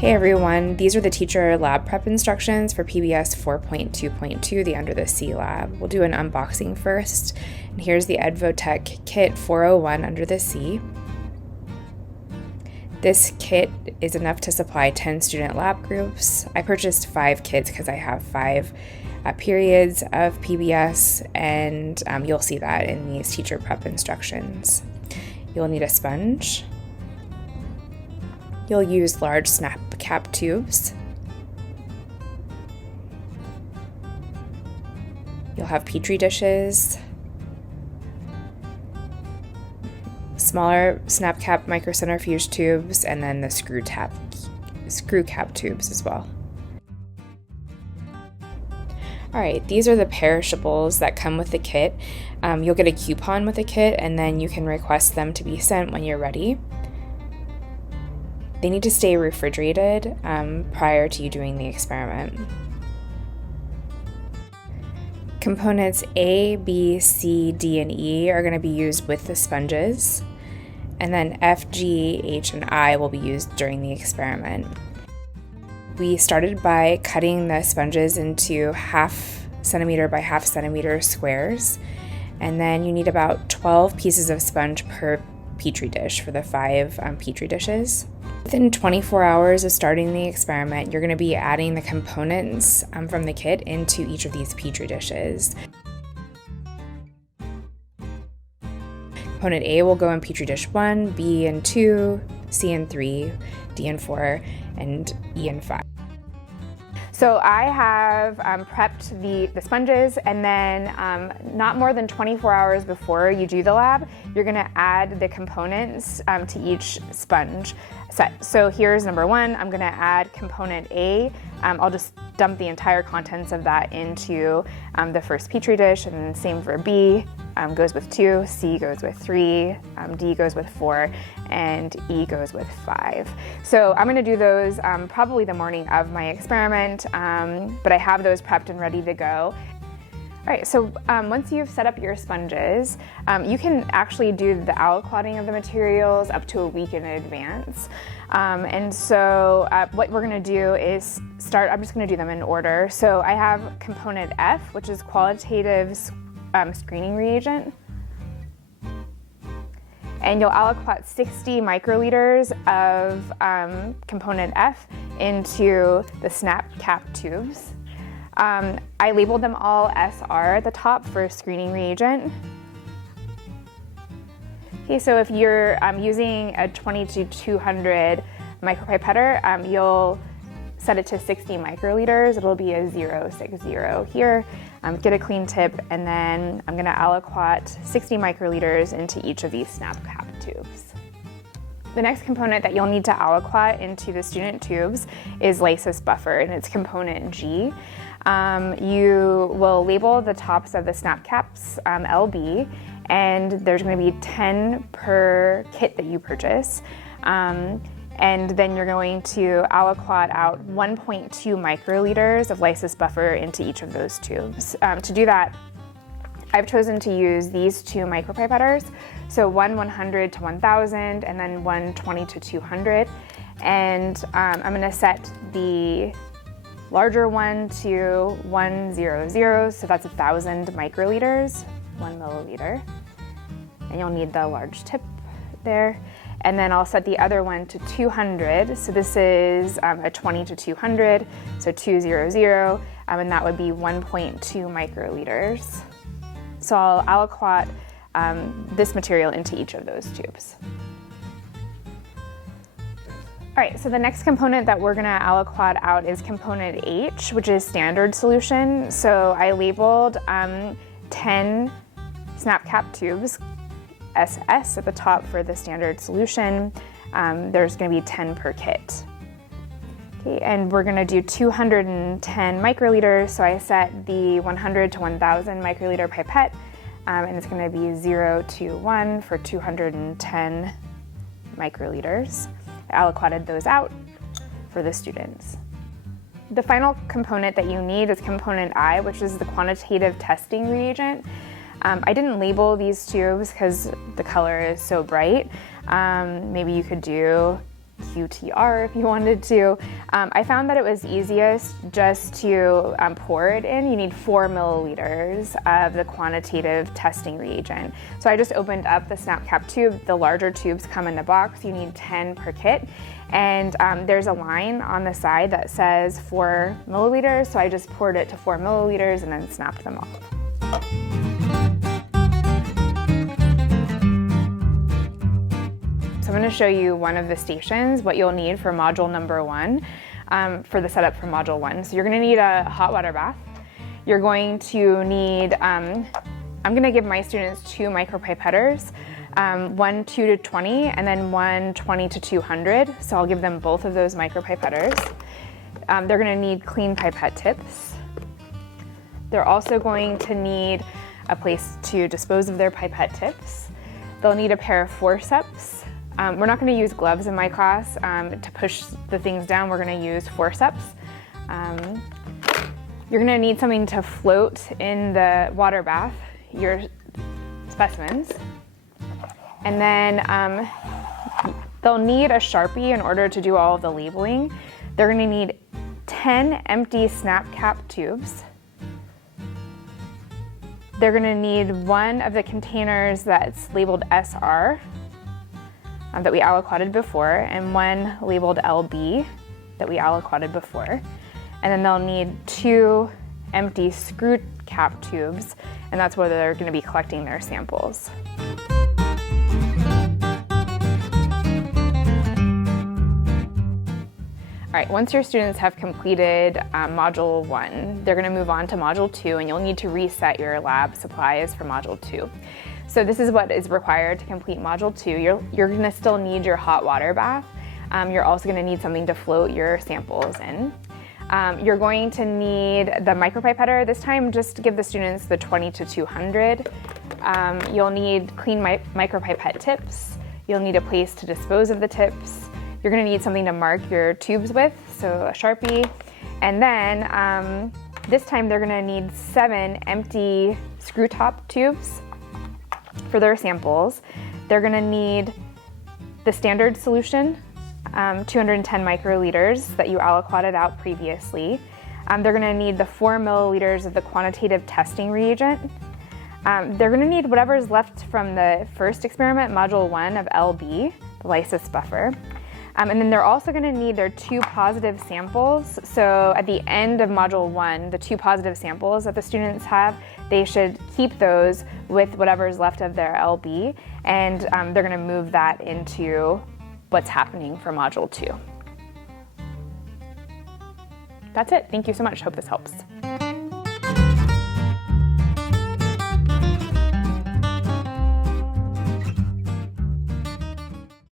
Hey everyone, these are the teacher lab prep instructions for PBS 4.2.2, the Under the Sea lab. We'll do an unboxing first, and here's the Edvotech Kit 401 Under the Sea. This kit is enough to supply 10 student lab groups. I purchased 5 kits because I have 5 periods of PBS, and you'll see that in these teacher prep instructions. You'll need a sponge. You'll use large snap cap tubes. You'll have petri dishes, smaller snap cap microcentrifuge tubes, and then the screw cap tubes as well. All right, these are the perishables that come with the kit. You'll get a coupon with the kit, and then you can request them to be sent when you're ready. They need to stay refrigerated prior to you doing the experiment. Components A, B, C, D, and E are going to be used with the sponges, and then F, G, H, and I will be used during the experiment. We started by cutting the sponges into 1/2 centimeter by 1/2 centimeter squares, and then you need about 12 pieces of sponge per petri dish for the 5 petri dishes. Within 24 hours of starting the experiment, you're going to be adding the components from the kit into each of these petri dishes. Component A will go in petri dish 1, B in 2, C in 3, D in 4, and E in 5. So I have prepped the sponges, and then not more than 24 hours before you do the lab, you're going to add the components to each sponge set. So here's number 1. I'm going to add component A. I'll just dump the entire contents of that into the first petri dish, and same for B. Goes with 2, C goes with 3, D goes with 4, and E goes with 5. So I'm going to do those probably the morning of my experiment, but I have those prepped and ready to go. All right, so once you've set up your sponges, you can actually do the aliquoting of the materials up to a week in advance. And so what we're going to do is I'm just going to do them in order. So I have component F, which is qualitative screening reagent, and you'll aliquot 60 microliters of component F into the snap cap tubes. I labeled them all SR at the top for screening reagent. Okay, so if you're using a 20-200 micropipetter, you'll set it to 60 microliters. It'll be a 060 here. Get a clean tip, and then I'm going to aliquot 60 microliters into each of these snap cap tubes. The next component that you'll need to aliquot into the student tubes is lysis buffer, and it's component G. You will label the tops of the snap caps LB, and there's going to be 10 per kit that you purchase. And then you're going to aliquot out 1.2 microliters of lysis buffer into each of those tubes. To do that, I've chosen to use these 2 micropipetters, so one 100 to 1000 and then one 20 to 200. And I'm going to set the larger one to 100, so that's 1000 microliters, 1 milliliter. And you'll need the large tip there. And then I'll set the other one to 200. So this is a 20 to 200, so 200, and that would be 1.2 microliters. So I'll aliquot this material into each of those tubes. All right, so the next component that we're gonna aliquot out is component H, which is standard solution. So I labeled 10 snap cap tubes, SS at the top for the standard solution. There's going to be 10 per kit. Okay, and we're going to do 210 microliters. So I set the 100 to 1000 microliter pipette, and it's going to be 0 to 1 for 210 microliters. I aliquoted those out for the students. The final component that you need is component I, which is the quantitative testing reagent. I didn't label these tubes because the color is so bright. Maybe you could do QTR if you wanted to. I found that it was easiest just to pour it in. You need 4 milliliters of the quantitative testing reagent. So I just opened up the snap cap tube. The larger tubes come in a box. You need 10 per kit. And there's a line on the side that says 4 milliliters. So I just poured it to 4 milliliters and then snapped them off. So I'm going to show you one of the stations, what you'll need for module number 1, for the setup for module 1. So you're going to need a hot water bath. You're going to need, I'm going to give my students 2 micropipetters, one 2 to 20 and then one 20 to 200. So I'll give them both of those micropipetters. They're going to need clean pipette tips. They're also going to need a place to dispose of their pipette tips. They'll need a pair of forceps. We're not going to use gloves in my class to push the things down. We're going to use forceps. You're going to need something to float in the water bath, your specimens. And then they'll need a Sharpie in order to do all of the labeling. They're going to need 10 empty snap cap tubes. They're going to need one of the containers that's labeled SR that we aliquoted before, and one labeled LB that we aliquoted before. And then they'll need 2 empty screw cap tubes, and that's where they're going to be collecting their samples. All right, once your students have completed module 1, they're going to move on to module 2, and you'll need to reset your lab supplies for module 2. So this is what is required to complete module 2. You're going to still need your hot water bath. You're also going to need something to float your samples in. You're going to need the micropipetter. This time, just give the students the 20 to 200. You'll need clean micropipette tips. You'll need a place to dispose of the tips. You're going to need something to mark your tubes with, so a Sharpie. And then this time they're going to need 7 empty screw top tubes for their samples. They're going to need the standard solution, 210 microliters that you aliquoted out previously. They're going to need the 4 milliliters of the quantitative testing reagent. They're going to need whatever's left from the first experiment, module 1 of LB, the lysis buffer. And then they're also going to need their 2 positive samples. So at the end of module 1, the 2 positive samples that the students have, they should keep those with whatever's left of their LB, and they're going to move that into what's happening for module 2. That's it. Thank you so much. Hope this helps.